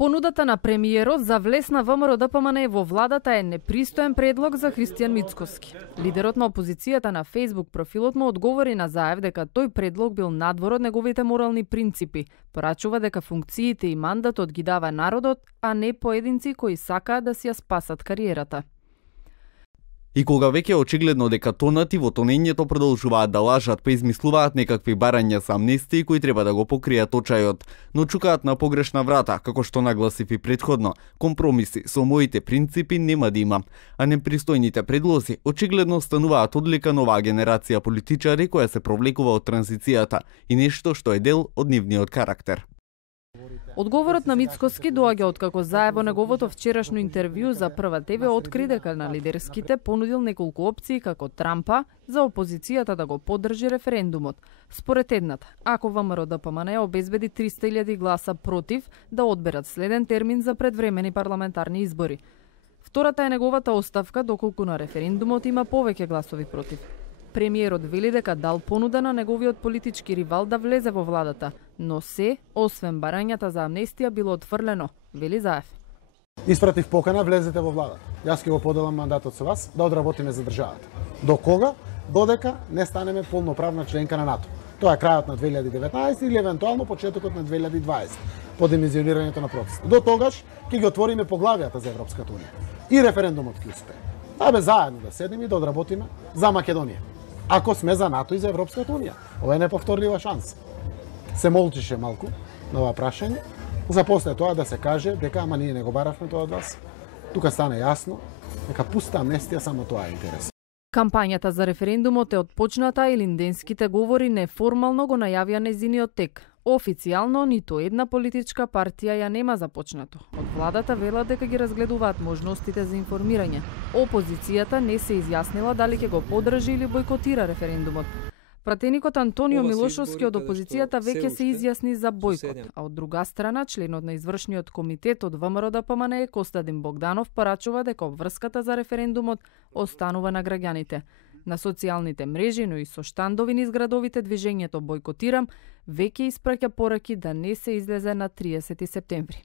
Понудата на премиерот за влез на ВМРО-ДПМНЕ во владата е непристоен предлог за Христијан Мицкоски. Лидерот на опозицијата на Facebook профилот му одговори на Заев дека тој предлог бил надвор од неговите морални принципи. Порачува дека функциите и мандатот ги дава народот, а не поединци кои сакаат да си ја спасат кариерата. И кога веќе е очигледно дека тонати во тонењето продолжуваат да лажат па измислуваат некакви барања за амнестии кои треба да го покријат очајот, но чукаат на погрешна врата, како што нагласив и претходно, компромиси со моите принципи нема да има, а непристојните предлози очигледно стануваат одлика на оваа генерација политичари која се провлекува од транзицијата и нешто што е дел од нивниот карактер. Одговорот на Мицкоски доаѓа откако Заев во неговото вчерашно интервју за Прва ТВ откри дека на лидерските понудил неколку опции како Трампа за опозицијата да го поддржи референдумот. Според едната, ако ВМРО-ДПМНЕ обезбеди 300.000 гласа против да одберат следен термин за предвремени парламентарни избори. Втората е неговата оставка доколку на референдумот има повеќе гласови против. Премиерот вели дека дал понуда на неговиот политички ривал да влезе во владата, но се, освен барањата за амнестија, било отфрлено, вели Заев. Испратив покана, влезете во владата. Јас ќе го поделам мандатот со вас да одработиме за државата. До кога? Додека не станеме полноправна членка на НАТО. Тоа е крајот на 2019 или евентуално почетокот на 2020, по демизионирањето на процесот. До тогаш ќе ги отвориме поглавијата за Европската унија. И референдумот ќе успее. Абе заедно да седиме и да одработиме за Македонија. Ако сме за НАТО и за Европската унија. Ова е неповторлива шанса. Се молчише малку на ова прашање, за после тоа да се каже дека ама ние не го баравме тоа од вас. Тука стане јасно дека пуста амнестија само тоа е интерес. Кампањата за референдумот е отпочната и линденските говори неформално го најавија нејзиниот тек. Официјално ниту една политичка партија ја нема започнато. Од владата велат дека ги разгледуваат можностите за информирање. Опозицијата не се изјаснила дали ќе го поддржи или бойкотира референдумот. Пратеникот Антонио Милошовски од опозицијата веќе се изјасни за бойкот, а од друга страна членот на извршниот комитет од ВМРО-ДПМНЕ Костадин Богданов порачува дека обврската за референдумот останува на граѓаните. На социјалните мрежи, но и со штандови низ градовите движењето Бойкотирам веќе испраќа пораки да не се излезе на 30 септември.